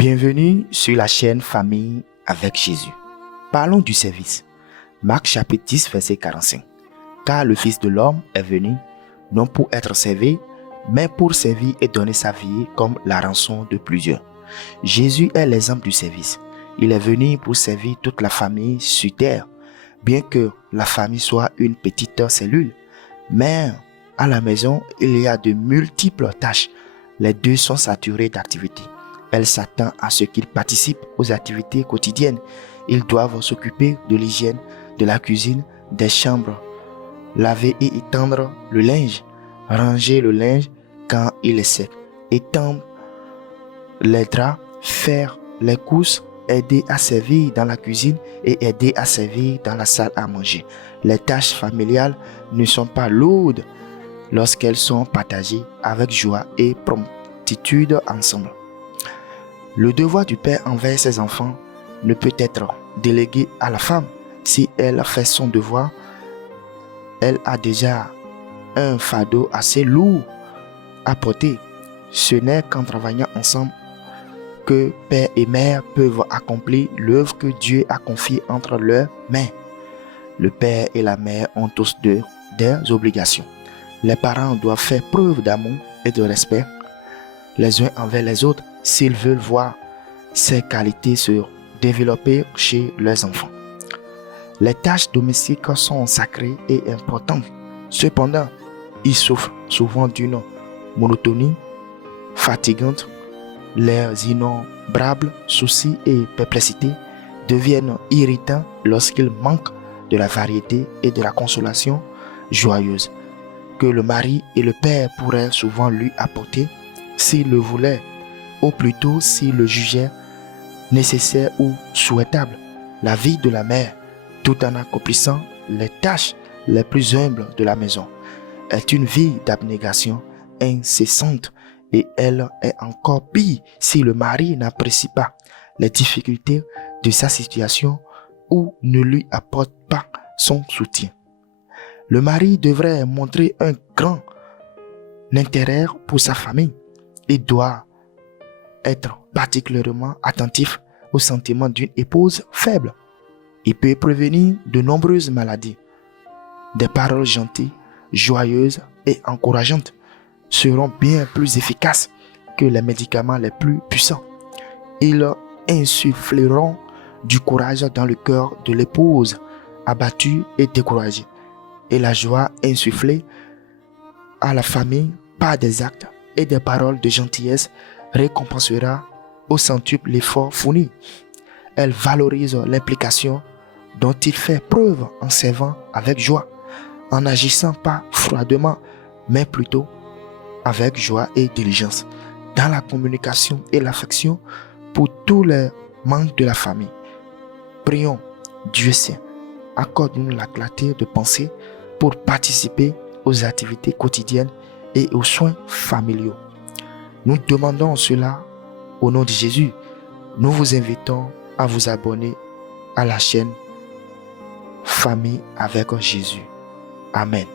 Bienvenue sur la chaîne Famille avec Jésus. Parlons du service. Marc chapitre 10 verset 45. Car le Fils de l'homme est venu, non pour être servi, mais pour servir et donner sa vie comme la rançon de plusieurs. Jésus est l'exemple du service. Il est venu pour servir toute la famille sur terre, bien que la famille soit une petite cellule. Mais à la maison, il y a de multiples tâches. Les deux sont saturés d'activités. Elle s'attend à ce qu'ils participent aux activités quotidiennes. Ils doivent s'occuper de l'hygiène, de la cuisine, des chambres, laver et étendre le linge, ranger le linge quand il est sec, étendre les draps, faire les courses, aider à servir dans la cuisine et aider à servir dans la salle à manger. Les tâches familiales ne sont pas lourdes lorsqu'elles sont partagées avec joie et promptitude ensemble. Le devoir du père envers ses enfants ne peut être délégué à la femme. Si elle fait son devoir, elle a déjà un fardeau assez lourd à porter. Ce n'est qu'en travaillant ensemble que père et mère peuvent accomplir l'œuvre que Dieu a confiée entre leurs mains. Le père et la mère ont tous deux des obligations. Les parents doivent faire preuve d'amour et de respect les uns envers les autres s'ils veulent voir ces qualités se développer chez leurs enfants. Les tâches domestiques sont sacrées et importantes. Cependant, ils souffrent souvent d'une monotonie fatigante. Leurs innombrables soucis et perplexités deviennent irritants lorsqu'ils manquent de la variété et de la consolation joyeuse que le mari et le père pourraient souvent lui apporter s'ils le voulaient, ou plutôt s'ils le jugeaient nécessaire ou souhaitable. La vie de la mère, tout en accomplissant les tâches les plus humbles de la maison, est une vie d'abnégation incessante, et elle est encore pire si le mari n'apprécie pas les difficultés de sa situation ou ne lui apporte pas son soutien. Le mari devrait montrer un grand intérêt pour sa famille. Il doit être particulièrement attentif aux sentiments d'une épouse faible. Il peut prévenir de nombreuses maladies. Des paroles gentilles, joyeuses et encourageantes seront bien plus efficaces que les médicaments les plus puissants. Ils insuffleront du courage dans le cœur de l'épouse abattue et découragée, et la joie insufflée à la famille par des actes et des paroles de gentillesse récompensera au centuple l'effort fourni. Elle valorise l'implication dont il fait preuve en servant avec joie, en n'agissant pas froidement, mais plutôt avec joie et diligence, dans la communication et l'affection pour tous les membres de la famille. Prions, Dieu saint, accorde-nous la clarté de pensée pour participer aux activités quotidiennes et aux soins familiaux. Nous demandons cela au nom de Jésus. Nous vous invitons à vous abonner à la chaîne Famille avec Jésus. Amen.